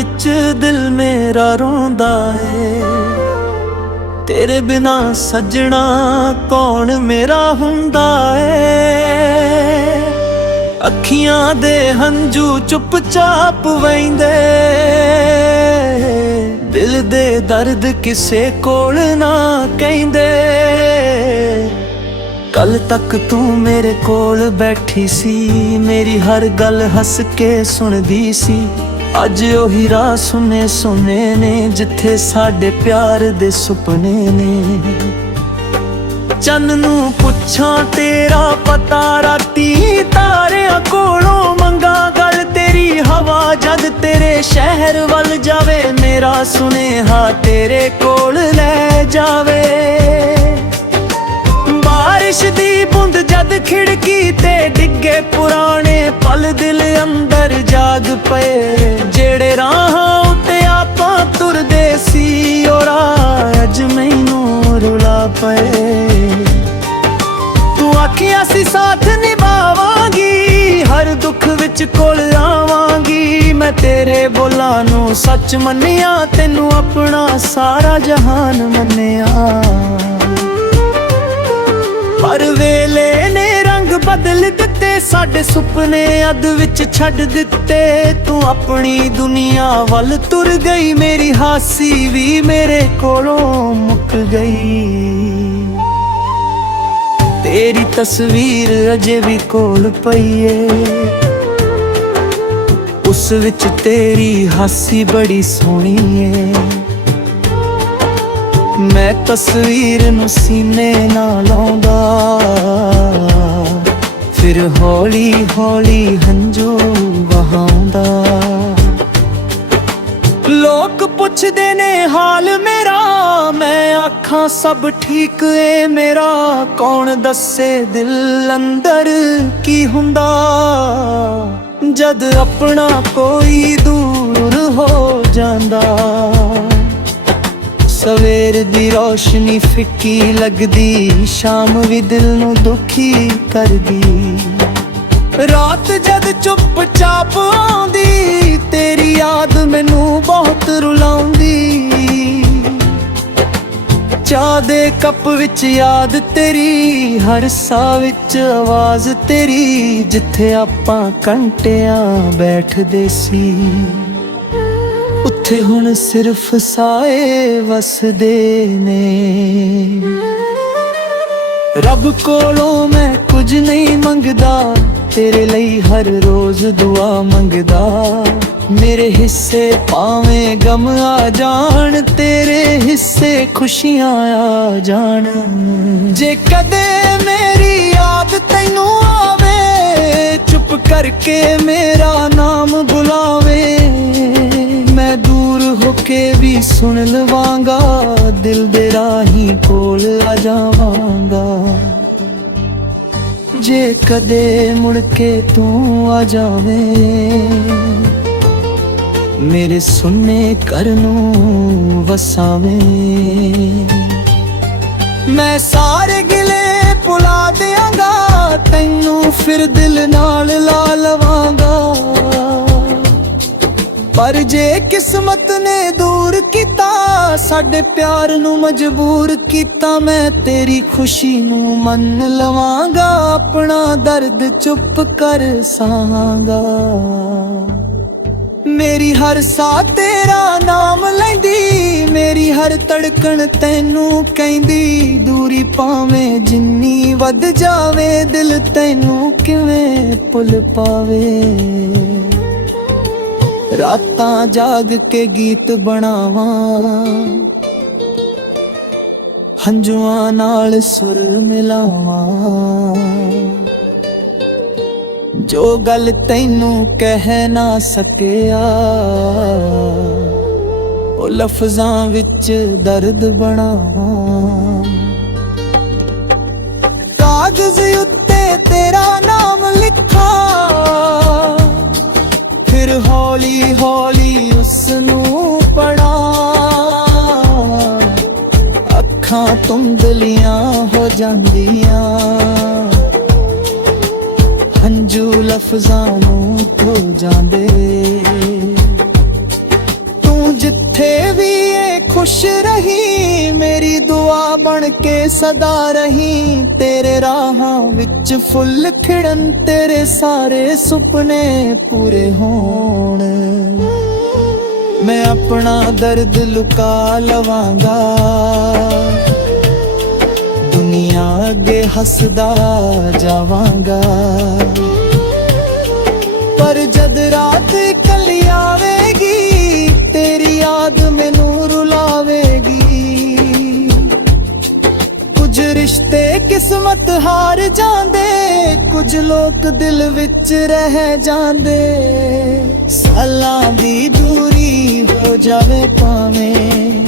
विच दिल मेरा रोंदा है। तेरे बिना सजना कौन मेरा हुंदा है। अखियां दे हंजू चुपचाप वहिंदे, दिल दे दर्द किसे कोल ना कहिंदे। कल तक तू मेरे कोल बैठी सी, मेरी हर गल हस के सुनदी सी। अज ओही राह सुने सुने ने जिथे साडे प्यार दे सुपने ने। चन्न नू पुछां तेरा पता राती, तारियां कोलों मंगा गल तेरी। हवा जद तेरे शहर वल जावे, मेरा सुनेहा तेरे कोल लै जावे। बारिश दी बूंद जद खिड़की ते डिगे, पुराने पल दिल अंदर जाग पे। जेड़े राहां उत्ते आपां तुरदे सी, ओ राह अज मैनू रुला पे। तू आखिया सी साथ निभावांगी, हर दुख विच कोल आवांगी। मैं तेरे बोलां नू सच मन्निया, तेनू अपना सारा जहान मन्निया। पर वेले ने रंग बदल दिते, साडे सुपने अध विच छड्ड दिते। तू अपनी दुनिया वल तुर गई, मेरी हासी भी मेरे कोलों मुक गई। तेरी तस्वीर अजे भी कोल पई है, उस विच तेरी हासी बड़ी सोहनी है। मैं तस्वीर नू सीने ना लाउंदा, फिर हौली हौली हंजू वहाउंदा। लोग पुछदे ने हाल मेरा, मैं आखां सब ठीक है मेरा। कौन दस्से दिल अंदर की हुंदा, जद अपना कोई दूर हो जांदा। सवेर दी रोशनी फिक्की लगदी, शाम भी दिल नू दुखी करदी। रात जद चुपचाप आउंदी, तेरी याद मैनू बहुत रुलाउंदी। चाह दे कप विच याद तेरी, हर साह विच आवाज तेरी। जिथे आपां घंटियां बैठदे सी, उत्थे हुण सिर्फ साए वसदे ने। रब कोलों मैं कुछ नहीं मंगदा, तेरे लई हर रोज दुआ मंगदा। मेरे हिस्से भावें गम आ जान, तेरे हिस्से खुशियां आ जान। जे कदे मेरी याद तैनू आवे, चुप करके मेरा नाम बुलावे। मैं दूर होके भी सुन लवांगा, दिल दे राही कोल आ जावांगा। जे कदे मुड़ के तू आ जावे, मेरे सुन्ने घर नू वसावे। मैं सारे गिले भुला दियांगा, तैनू फिर दिल नाल ला लवांगा। पर जे किस्मत ने दूर किता, साडे प्यार नू मजबूर किता। मैं तेरी खुशी नू मन लवांगा, अपना दर्द चुप कर साहांगा। मेरी हर सा तेरा नाम लैंदी, मेरी हर धड़कन तैनू कहंदी। दूरी भावें जिन्नी वध जावे, दिल तैनू किवें भुल पावे। रातां जाग के गीत बनावां, हंजुआं नाल सुर मिलावां। जो गल तैनू कह ना सकिया, ओ लफ्जां विच दर्द बनावां। कागज उत्ते तेरा नाम लिखा, फिर हौली हौली उसनू पढ़ा। अखां धुंधलियां हो जांदियां, हंजू लफ्जां नू धो जांदे। ਤੂੰ ਜਿੱਥੇ ਵੀ ਏ ਖੁਸ਼ ਰਹੀ, ਮੇਰੀ ਦੁਆ ਬਣ ਕੇ ਸਦਾ ਰਹੀ। ਤੇਰੇ ਰਾਹਾਂ ਵਿੱਚ ਫੁੱਲ ਖਿੜਨ, ਤੇਰੇ ਸਾਰੇ ਸੁਪਨੇ ਪੂਰੇ ਹੋਣ। ਮੈਂ ਆਪਣਾ ਦਰਦ ਲੁਕਾ ਲਵਾਂਗਾ, ਦੁਨੀਆ ਅੱਗੇ ਹੱਸਦਾ ਜਾਵਾਂਗਾ। ਪਰ ਜਦ ਰਾਤ ਇਕੱਲੀ ਆਵੇਗੀ, ਤੇਰੀ ਯਾਦ ਮੈਨੂੰ ਰੁਲਾਵੇਗੀ। ਕੁਝ ਰਿਸ਼ਤੇ ਕਿਸਮਤ ਹਾਰ ਜਾਂਦੇ, ਕੁਝ ਲੋਕ ਦਿਲ ਵਿੱਚ ਰਹਿ ਜਾਂਦੇ। ਸਾਲਾਂ ਦੀ ਦੂਰੀ ਹੋ ਜਾਵੇ ਭਾਵੇਂ,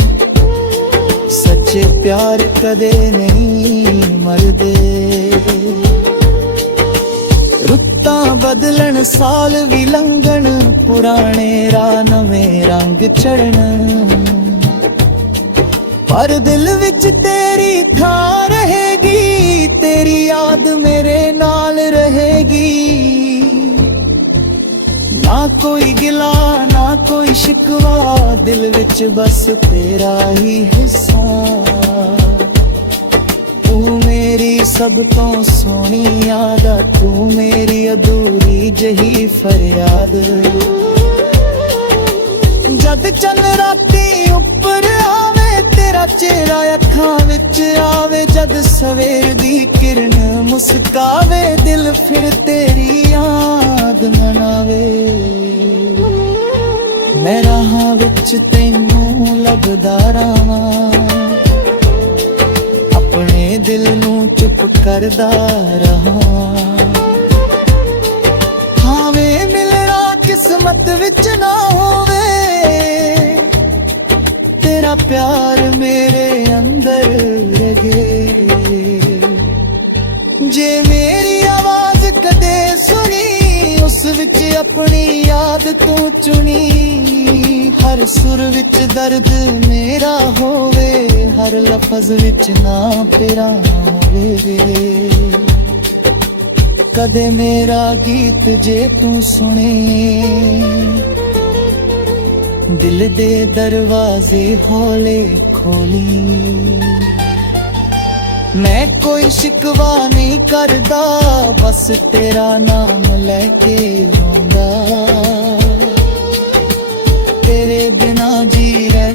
ਸੱਚੇ ਪਿਆਰ ਕਦੇ ਨਹੀਂ ਮਰਦੇ। ਰੁੱਤਾਂ ਬਦਲਣ, ਸਾਲ ਵੀ ਲੰਘਣ, ਪੁਰਾਣੇ ਰਾਹ ਨਵੇਂ ਰੰਗ ਚੜ੍ਹਨ, ਪਰ ਦਿਲ ਵਿੱਚ ਤੇਰੀ ਥਾਂ ਰਹੇਗੀ। ਤੇਰੀ ਯਾਦ ਮੇਰੇ ਨਾਲ ਰਹੇਗੀ। ਨਾ ਕੋਈ ਗਿਲਾ ਨਾ ਕੋਈ ਸ਼ਿਕਵਾ, ਦਿਲ ਵਿੱਚ ਬਸ ਤੇਰਾ ਹੀ ਹਿੱਸਾ। ਤੂੰ ਮੇਰੀ ਸਭ ਤੋਂ ਸੋਹਣੀ ਯਾਦ ਆ, ਤੂੰ ਮੇਰੀ ਅਧੂਰੀ ਜਹੀ ਫਰਿਆਦ। ਜਦ ਚੰਨ ਰਾਤੀ ਉੱਪਰ ਆਵੇ, ਤੇਰਾ ਚਿਹਰਾ ਅੱਖਾਂ ਵਿੱਚ ਆਵੇ। ਜਦ ਸਵੇਰ ਦੀ ਕਿਰਨ ਮੁਸਕਾਵੇ, ਦਿਲ ਫਿਰ ਤੇਰੀ ਯਾਦ ਮਨਾਵੇ। ਮੈਂ ਰਾਹਾਂ ਵਿੱਚ ਤੈਨੂੰ ਲੱਭਦਾ ਰਹਾਂ, ਆਪਣੇ ਦਿਲ ਨੂੰ ਚੁੱਪ ਕਰਦਾ ਰਹਾਂ। ਭਾਵੇਂ ਮਿਲਣਾ ਕਿਸਮਤ ਵਿੱਚ ਨਾ ਹੋਵੇ, ਤੇਰਾ ਪਿਆਰ ਮੇਰੇ ਅੰਦਰ ਰਗੇ। ਜੇ ਮੇਰੀ ਆਵਾਜ਼ ਕਦੇ ਸੁਣੀ, ਉਸ ਵਿੱਚ ਆਪਣੀ ਯਾਦ ਤੂੰ ਚੁਣੀ। ਹਰ ਸੁਰ ਵਿੱਚ ਦਰਦ ਮੇਰਾ ਹੋਵੇ, ਹਰ ਲਫ਼ਜ਼ ਵਿੱਚ ਨਾ ਤੇਰਾ ਹੋਵੇ। ਕਦੇ ਮੇਰਾ ਗੀਤ ਜੇ ਤੂੰ ਸੁਣੇ, ਦਿਲ ਦੇ ਦਰਵਾਜ਼ੇ ਹੌਲੇ ਖੋਲੀ। ਮੈਂ ਕੋਈ ਸ਼ਿਕਵਾ ਨਹੀਂ ਕਰਦਾ, ਬਸ ਤੇਰਾ ਨਾਮ ਲੈ ਕੇ ਰੋਂਦਾ। ਤੇਰੇ ਬਿਨਾਂ ਜੀ ਰਹਿ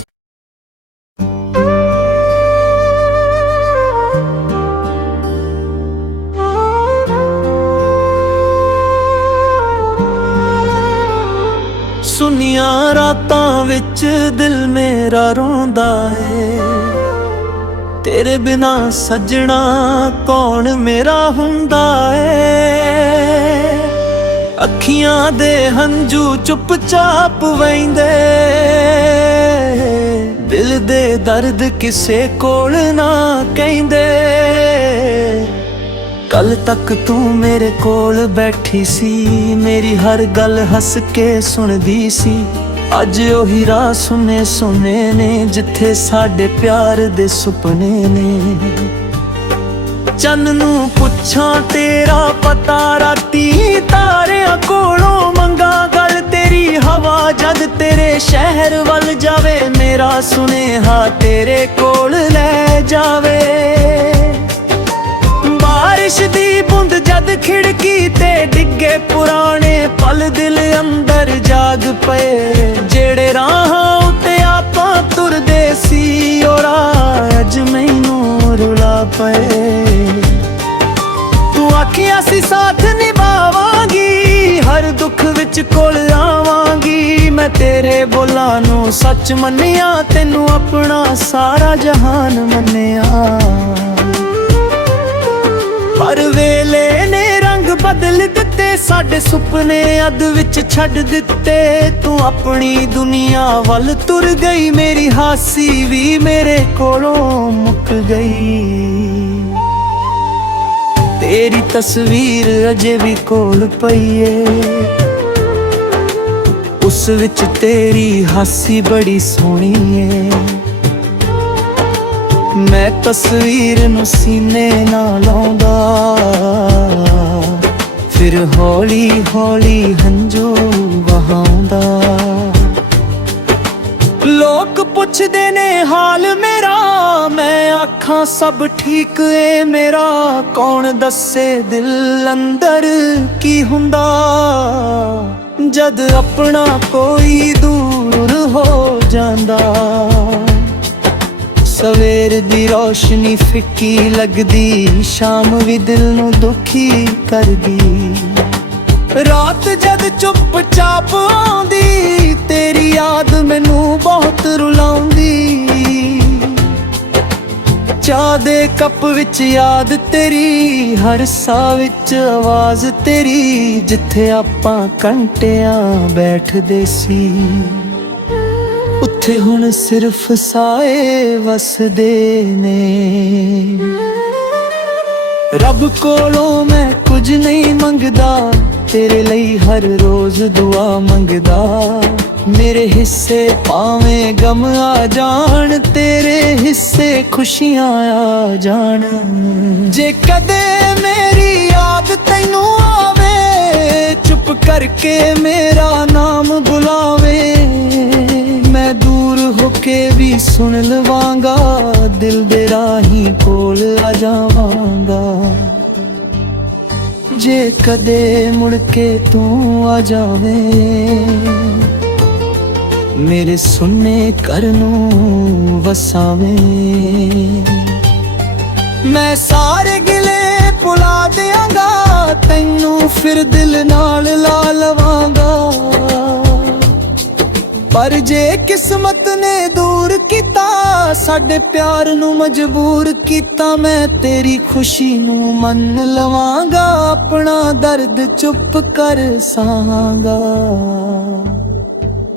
ਸੁਨੀਆਂ ਰਾਤਾਂ ਵਿੱਚ ਦਿਲ ਮੇਰਾ ਰੋਂਦਾ ਏ। ਤੇਰੇ ਬਿਨਾਂ ਸੱਜਣਾ ਕੌਣ ਮੇਰਾ ਹੁੰਦਾ ਏ। ਅੱਖੀਆਂ ਦੇ ਹੰਝੂ ਚੁੱਪਚਾਪ ਵਹਿੰਦੇ, ਦਿਲ ਦੇ ਦਰਦ ਕਿਸੇ ਕੋਲ ਨਾ ਕਹਿੰਦੇ। ਕੱਲ ਤੱਕ ਤੂੰ ਮੇਰੇ ਕੋਲ ਬੈਠੀ ਸੀ, ਮੇਰੀ ਹਰ ਗੱਲ ਹੱਸ ਕੇ ਸੁਣਦੀ ਸੀ। ਅੱਜ ਉਹੀ ਰਾਹ ਸੁਨੇ ਸੁਨੇ ਨੇ, ਜਿੱਥੇ ਸਾਡੇ ਪਿਆਰ ਦੇ ਸੁਪਨੇ ਨੇ। ਚੰਨ ਨੂੰ ਪੁੱਛਾਂ ਤੇਰਾ ਪਤਾ, ਰਾਤੀ ਤਾਰਿਆਂ ਕੋਲੋਂ ਮੰਗਾ ਗੱਲ ਤੇਰੀ। ਹਵਾ ਜਦ ਤੇਰੇ ਸ਼ਹਿਰ ਵੱਲ ਜਾਵੇ, ਮੇਰਾ ਸੁਨੇਹਾ ਤੇਰੇ ਕੋਲ ਲੈ ਜਾਵੇ। ਬਾਰਿਸ਼ ਦੀ ਬੂੰਦ ਜਦ ਖਿੜਕੀ ਤੇ ਡਿੱਗੇ, ਪੁਰਾਣੇ ਪਲ ਦਿਲ ਅੰਦਰ ਜਾਗ ਪਏ। ਜਿਹੜੇ ਰਾਹਾਂ ਉੱਤੇ ਆਪਾਂ ਤੁਰਦੇ ਸੀ, ਉਹ ਰਾਹ ਅੱਜ ਮੈਨੂੰ ਰੁਲਾ ਪਏ। ਤੂੰ ਆਖਿਆ ਸੀ ਸਾਥ ਨਿਭਾਵਾਂਗੀ, ਹਰ ਦੁੱਖ ਵਿੱਚ ਕੋਲ ਆਵਾਂਗੀ। ਮੈਂ ਤੇਰੇ ਬੋਲਾਂ ਨੂੰ ਸੱਚ ਮੰਨਿਆ, ਤੈਨੂੰ ਆਪਣਾ ਸਾਰਾ ਜਹਾਨ ਮੰਨਿਆ। ਪਰ ਵੇਲੇ ਨੇ ਰੰਗ ਬਦਲ ਦਿੱਤੇ, ਸਾਡੇ ਸੁਪਨੇ ਅੱਧ ਵਿੱਚ ਛੱਡ ਦਿੱਤੇ। ਤੂੰ ਆਪਣੀ ਦੁਨੀਆ ਵੱਲ ਤੁਰ ਗਈ, ਮੇਰੀ ਹਾਸੀ ਵੀ ਮੇਰੇ ਕੋਲੋਂ ਮੁੱਕ ਗਈ। ਤੇਰੀ ਤਸਵੀਰ ਅਜੇ ਵੀ ਕੋਲ ਪਈ ਏ, ਉਸ ਵਿੱਚ ਤੇਰੀ ਹਾਸੀ ਬੜੀ ਸੋਹਣੀ ਏ। ਮੈਂ ਤਸਵੀਰ ਨੂੰ ਸੀਨੇ ਨਾਲ ਲਾਉਂਦਾ, ਫਿਰ ਹੌਲੀ ਹੌਲੀ ਹੰਝੂ ਵਹਾਉਂਦਾ। ਲੋਕ ਪੁੱਛਦੇ ਨੇ ਹਾਲ ਮੇਰਾ, ਮੈਂ ਆਖਾਂ ਸਭ ਠੀਕ ਏ ਮੇਰਾ। ਕੌਣ ਦੱਸੇ ਦਿਲ ਅੰਦਰ ਕੀ ਹੁੰਦਾ, ਜਦ ਆਪਣਾ ਕੋਈ ਦੂਰ ਹੋ ਜਾਂਦਾ। ਸਵੇਰ ਦੀ ਰੋਸ਼ਨੀ ਫਿੱਕੀ ਲੱਗਦੀ, ਸ਼ਾਮ ਵੀ ਦਿਲ ਨੂੰ ਦੁਖੀ ਕਰਦੀ। ਰਾਤ ਜਦ ਚੁੱਪਚਾਪ ਆਉਂਦੀ, ਤੇਰੀ ਯਾਦ ਮੈਨੂੰ ਬਹੁਤ ਰੁਲਾਉਂਦੀ। ਚਾਹ ਦੇ ਕੱਪ ਵਿੱਚ ਯਾਦ ਤੇਰੀ, ਹਰ ਸਾਹ ਵਿੱਚ ਆਵਾਜ਼ ਤੇਰੀ। ਜਿੱਥੇ ਆਪਾਂ ਘੰਟਿਆਂ ਬੈਠਦੇ ਸੀ, ਉੱਥੇ ਹੁਣ ਸਿਰਫ ਸਾਏ ਵਸਦੇ ਨੇ। ਰੱਬ ਕੋਲੋਂ ਮੈਂ ਕੁਝ ਨਹੀਂ ਮੰਗਦਾ, ਤੇਰੇ ਲਈ ਹਰ ਰੋਜ਼ ਦੁਆ ਮੰਗਦਾ। ਮੇਰੇ ਹਿੱਸੇ ਭਾਵੇਂ ਗਮ ਆ ਜਾਣ, ਤੇਰੇ ਹਿੱਸੇ ਖੁਸ਼ੀਆਂ ਆ ਜਾਣ। ਜੇ ਕਦੇ ਮੇਰੀ ਯਾਦ ਤੈਨੂੰ ਆਵੇ, ਚੁੱਪ ਕਰਕੇ ਮੇਰਾ ਨਾਮ ਬੁਲਾਵੇ। ਮੈਂ ਦੂਰ ਹੋ ਕੇ ਵੀ ਸੁਣ ਲਵਾਂਗਾ, ਦਿਲ ਦੇ ਰਾਹੀਂ ਕੋਲ ਆ ਜਾਵਾਂਗਾ। ਜੇ ਕਦੇ ਮੁੜ ਕੇ ਤੂੰ ਆ ਜਾਵੇਂ, ਮੇਰੇ ਸੁੰਨੇ ਘਰ ਨੂੰ ਵਸਾਵੇਂ। ਮੈਂ ਸਾਰੇ ਗਿਲੇ ਭੁਲਾ ਦਿਆਂਗਾ, ਤੈਨੂੰ ਫਿਰ ਦਿਲ ਨਾਲ ਲਾ ਲਵਾਂਗਾ। ਪਰ ਜੇ ਕਿਸਮਤ ਨੇ ਦੂਰ ਕੀਤਾ, ਸਾਡੇ ਪਿਆਰ ਨੂੰ ਮਜਬੂਰ ਕੀਤਾ, ਮੈਂ ਤੇਰੀ ਖੁਸ਼ੀ ਨੂੰ ਮੰਨ ਲਵਾਂਗਾ। ਆਪਣਾ ਦਰਦ ਚੁੱਪ ਕਰ ਸਹਾਂਗਾ।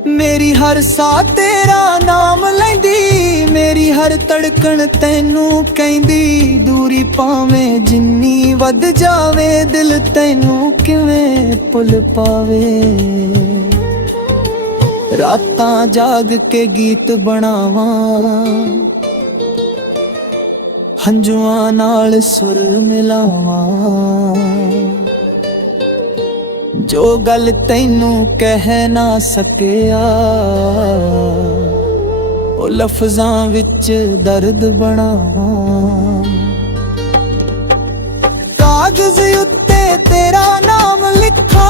ਮੇਰੀ ਹਰ ਸਾਹ ਤੇਰਾ ਨਾਮ ਲੈਂਦੀ, ਮੇਰੀ ਹਰ ਧੜਕਣ ਤੈਨੂੰ ਕਹਿੰਦੀ। ਦੂਰੀ ਭਾਵੇਂ ਜਿੰਨੀ ਵੱਧ ਜਾਵੇ, ਦਿਲ ਤੈਨੂੰ ਕਿਵੇਂ ਭੁੱਲ ਪਾਵੇ। ਰਾਤਾਂ ਜਾਗ ਕੇ ਗੀਤ ਬਣਾਵਾਂ, ਹੰਝੂਆਂ ਨਾਲ ਸੁਰ ਮਿਲਾਵਾਂ। ਜੋ ਗੱਲ ਤੈਨੂੰ ਕਹਿ ਨਾ ਸਕਿਆ, ਉਹ ਲਫ਼ਜ਼ਾਂ ਵਿੱਚ ਦਰਦ ਬਣਾਵਾਂ। ਕਾਗਜ਼ ਉੱਤੇ ਤੇਰਾ ਨਾਮ ਲਿਖਾਂ,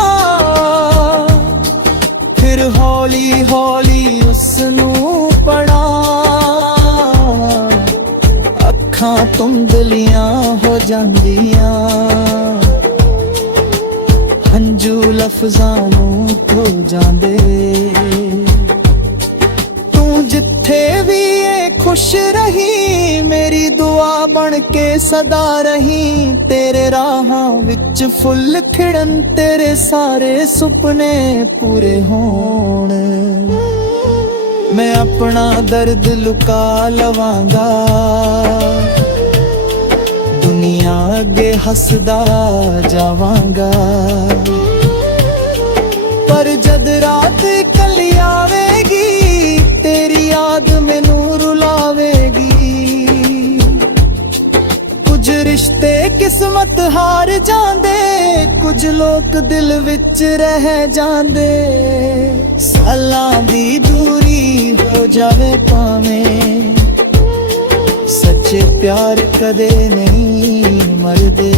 ਫਿਰ ਹੌਲੀ ਹੌਲੀ ਉਸ ਨੂੰ ਪੜ੍ਹਾਂ। ਅੱਖਾਂ ਧੁੰਦਲੀਆਂ ਹੋ ਜਾਂਦੀਆਂ, ਹੰਝੂ ਲਫ਼ਜ਼ਾਂ ਨੂੰ ਧੋ ਜਾਂਦੇ। ਤੂੰ ਜਿੱਥੇ ਵੀ ਏ ਖੁਸ਼ ਰਹੀ, ਮੇਰੀ ਦੁਆ ਬਣ ਕੇ ਸਦਾ ਰਹੀ। ਤੇਰੇ ਰਾਹਾਂ ਵਿੱਚ ਫੁੱਲ ਖਿੜਨ, ਤੇਰੇ ਸਾਰੇ ਸੁਪਨੇ ਪੂਰੇ ਹੋਣ। ਮੈਂ ਆਪਣਾ ਦਰਦ ਲੁਕਾ ਲਵਾਂਗਾ, ਦੁਨੀਆ ਅੱਗੇ ਹੱਸਦਾ ਜਾਵਾਂਗਾ। ਪਰ ਜਦ ਰਾਤ ਇਕੱਲੀ ਆਵੇਗੀ, ਤੇਰੀ ਯਾਦ ਮੈਨੂੰ ਰੁਲਾਵੇਗੀ। ਕੁਝ ਰਿਸ਼ਤੇ ਕਿਸਮਤ ਹਾਰ ਜਾਂਦੇ, ਕੁਝ ਲੋਕ ਦਿਲ ਵਿੱਚ ਰਹਿ ਜਾਂਦੇ। ਸਾਲਾਂ ਦੀ ਦੂਰੀ ਹੋ ਜਾਵੇ ਭਾਵੇਂ, ਸੱਚੇ ਪਿਆਰ ਕਦੇ ਨਹੀਂ ਮਰਦੇ।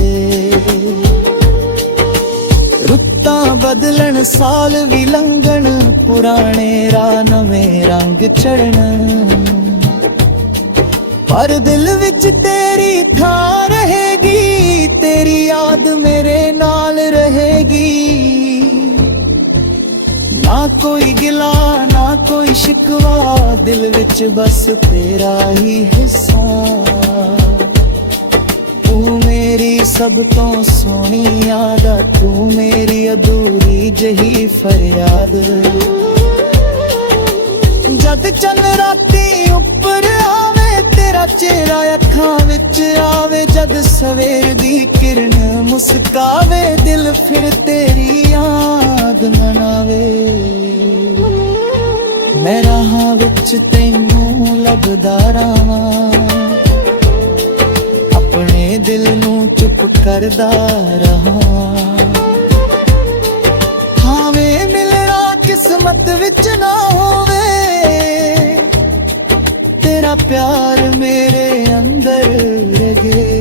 ਰੁੱਤਾਂ ਬਦਲਣ, ਸਾਲ ਵੀ ਲੰਘਣ, ਪੁਰਾਣੇ ਰਾਹ ਨਵੇਂ ਰੰਗ ਚੜ੍ਹਨ। ਪਰ ਦਿਲ ਵਿੱਚ ਤੇਰੀ ਥਾਂ ਰਹੇਗੀ, ਤੇਰੀ ਯਾਦ ਮੇਰੇ ਨਾਲ ਰਹੇਗੀ। ਨਾ ਕੋਈ ਗਿਲਾ ਨਾ ਕੋਈ ਸ਼ਿਕਵਾ, ਦਿਲ ਵਿੱਚ ਬਸ ਤੇਰਾ ਹੀ ਹਿੱਸਾ। ਤੂੰ ਮੇਰੀ ਸਭ ਤੋਂ ਸੋਹਣੀ ਯਾਦ ਆ, ਤੂੰ ਮੇਰੀ ਅਧੂਰੀ ਜਹੀ ਫਰਿਆਦ। ਜਦ ਚੰਨ ਰਾਤੀ ਉੱਪਰ ਆਵੇ, ਤੇਰਾ ਚਿਹਰਾ ਅੱਖਾਂ ਵਿੱਚ ਆਵੇ। ਜਦ ਸਵੇਰ ਦੀ ਕਿਰਨ ਮੁਸਕਾਵੇ, ਦਿਲ ਫਿਰ ਤੇਰੀ ਯਾਦ ਮਨਾਵੇ। ਮੈਂ ਰਾਹਾਂ ਵਿੱਚ ਤੈਨੂੰ ਲੱਭਦਾ ਰਹਾਂ, ਆਪਣੇ ਦਿਲ ਨੂੰ ਚੁੱਪ ਕਰਦਾ ਰਹਾਂ। ਭਾਵੇਂ ਮਿਲਣਾ ਕਿਸਮਤ ਵਿੱਚ ਨਾ ਹੋਵੇ, ਤੇਰਾ ਪਿਆਰ ਮੇਰੇ ਅੰਦਰ ਰਗੇ।